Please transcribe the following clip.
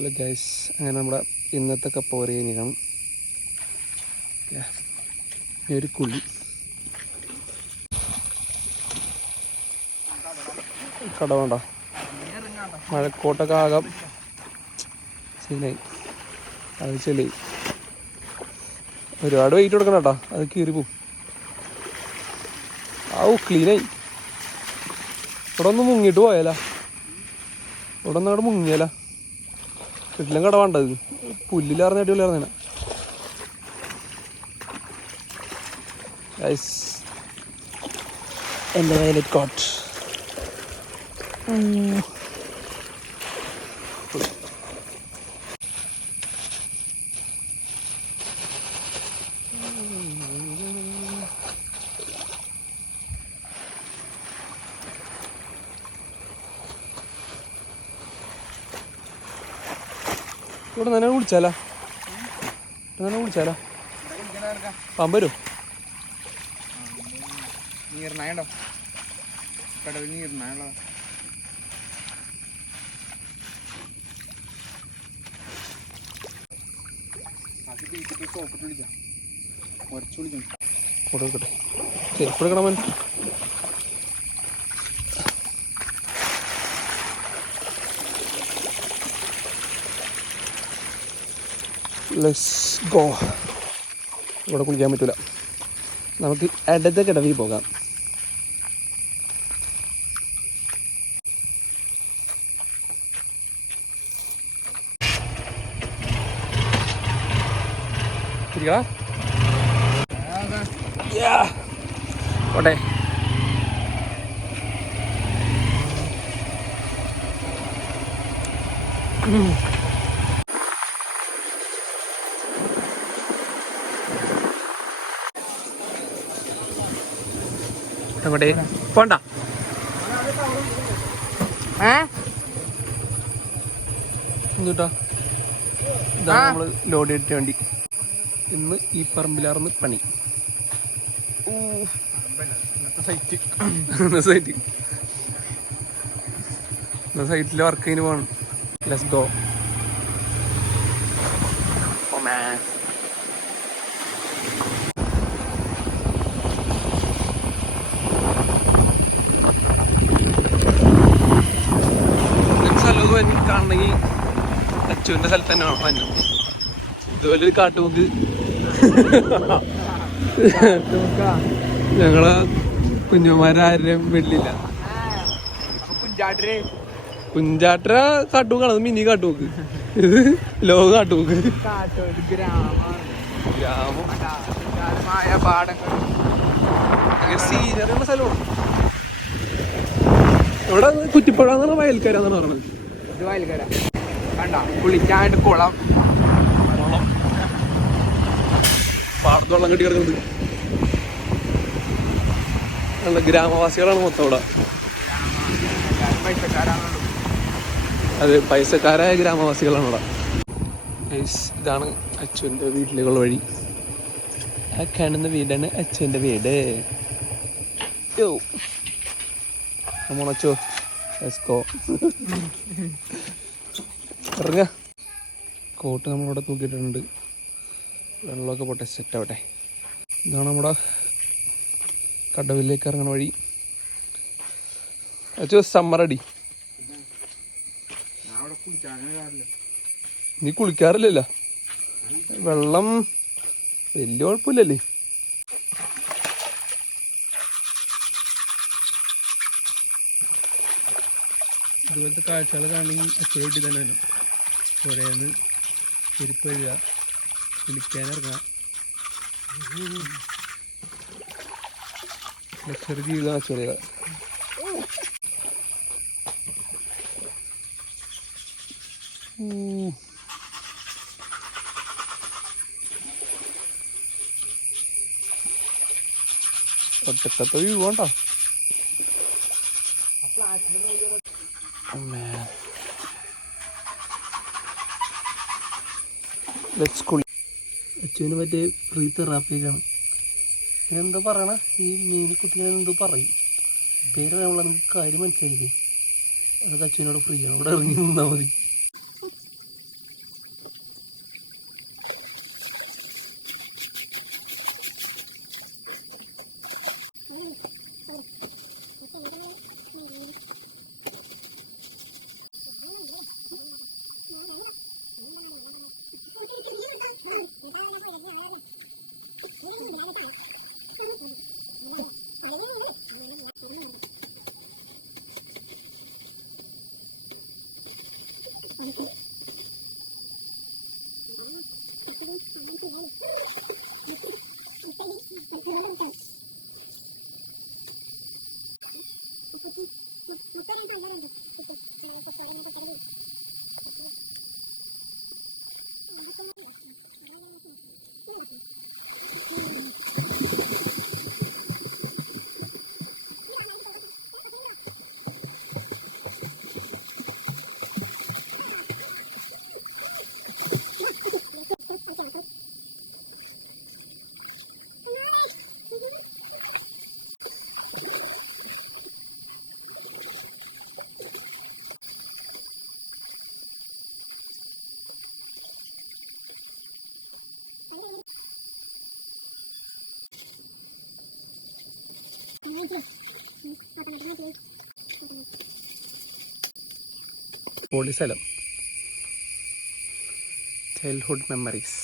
Hello guys, അങ്ങനെ നമ്മുടെ ഇന്നത്തെ കപ്പോറി കഴിഞ്ഞാണ്. ഒരു കുളി കട വേണ്ട, മഴക്കോട്ടൊക്കെ ആകാം സീനായി. അത് ചെളി ഒരുപാട് വെയിറ്റ് കൊടുക്കണം കേട്ടോ, അത് കീറി പോവും. ക്ലീനായി. ഇവിടെ ഒന്ന് മുങ്ങിയിട്ട് പോയാലാ, ഇവിടെ ഒന്ന് അവിടെ മുങ്ങിയാലാ. വീട്ടിലും കട വേണ്ടത് പുല്ലിലാർന്ന അടിപൊളിയാർന്ന എൻ്റെ വയലറ്റ് കോട്ട്. ഇവിടെ തന്നെ കുളിച്ചാലോ, പാമ്പ് വരും. നീർനായുണ്ടോ? കടവിൽ നീർനായുള്ളോ? അത് ബീച്ചിട്ട് സോപ്പിട്ട് വിളിക്കാം, ഉരച്ചു വിളിക്കാം. കൊടുക്കട്ടെ, ചെരുപ്പ് എടുക്കണം മോൻ. Let's go. ഇവിടെ കുളിക്കാൻ പറ്റില്ല, നമുക്ക് ഇടത്തെ കിടവിൽ പോകാം. ഓട്ടെ, അങ്ങോട്ടേ പോണ്ട. എന്തുട്ടാ, ഇതാണ് നമ്മള് ലോഡ് ചെയ്തിട്ട് വേണ്ടി. ഇന്ന് ഈ പറമ്പിലാർന്ന് പണി. സൈറ്റില് വർക്ക് ചെയ്യുന്ന പോകണം. Let's go. സ്ഥലമൊന്നും കാണണമെങ്കിൽ അച്ചുവിന്റെ സ്ഥലത്ത് തന്നെ വേണം വന്നു. ഇതുപോലെ ഒരു കാട്ടുമുക്ക് ഞങ്ങളെ കുഞ്ഞുമാരാരും വെള്ളില്ല. കുഞ്ചാട്ടര കാട്ടുമുക്കാണ്, അത് മിനി കാട്ടുമുക്ക്. ഇത് ലോക കാട്ടുമുക്ക്. ഗ്രാമം സീനറിയുള്ള സ്ഥലമാണ്. ഇവിടെ കുറ്റിപ്പുഴ വയൽക്കരാന്നാണ് പറഞ്ഞത്. ഇത് വയൽക്കര കണ്ട, കുളിക്കാനായിട്ട് കുളം. പാടത്ത് വെള്ളം കെട്ടി കിടക്കുന്നത്. നല്ല ഗ്രാമവാസികളാണ് മൊത്തം ഇവിടെ. അതെ, പൈസക്കാരായ ഗ്രാമവാസികളാണ് ഇവിടെ. ഇതാണ് അച്ഛൻ്റെ വീട്ടിലേക്കുള്ള വഴി. ആ കാണുന്ന വീടാണ് അച്ഛൻ്റെ വീട്. നമ്മളച്ചോ എസ്കോ ഇറങ്ങ. കോട്ട് നമ്മളിവിടെ തൂക്കിയിട്ടുണ്ട്. വെള്ളമൊക്കെ പോട്ടെ, സെറ്റ് ആവട്ടെ. ഇതാണ് നമ്മുടെ കടവിലേക്ക് ഇറങ്ങണ വഴി. അച്ഛോ സമ്മറടി. നീ കുളിക്കാറില്ലല്ലോ, വെള്ളം വലിയ കുഴപ്പമില്ലല്ലേ. ഇതുപോലത്തെ കാഴ്ചകൾ കാണണമെങ്കിൽ അച്ഛൻ വീട്ടിൽ തന്നെ വേണം. പുഴയെന്ന് ചെരുപ്പ് കഴുകുക, കുളിക്കാനിറങ്ങാം. ലക്ഷറി ജീവിതം അച്ഛറിയുക. ഒറ്റക്കത്തെ വ്യൂ വേണ്ട. അച്ഛന് മറ്റേ ഫ്രീ തെറാപ്പിയൊക്കെയാണ്. ഇതിനെന്തോ പറയണ, ഈ മീൻ കുത്തിങ്ങനെ എന്തോ പറയും, പേര് നമ്മളെ നമുക്ക് കാര്യം മനസ്സിലായില്ലേ. അതൊക്കെ അച്ഛനോട് ഫ്രീ ആണ്, ഇവിടെ ഇറങ്ങി നിന്നാൽ മതി. പൊളി സ്ഥലം. Childhood memories.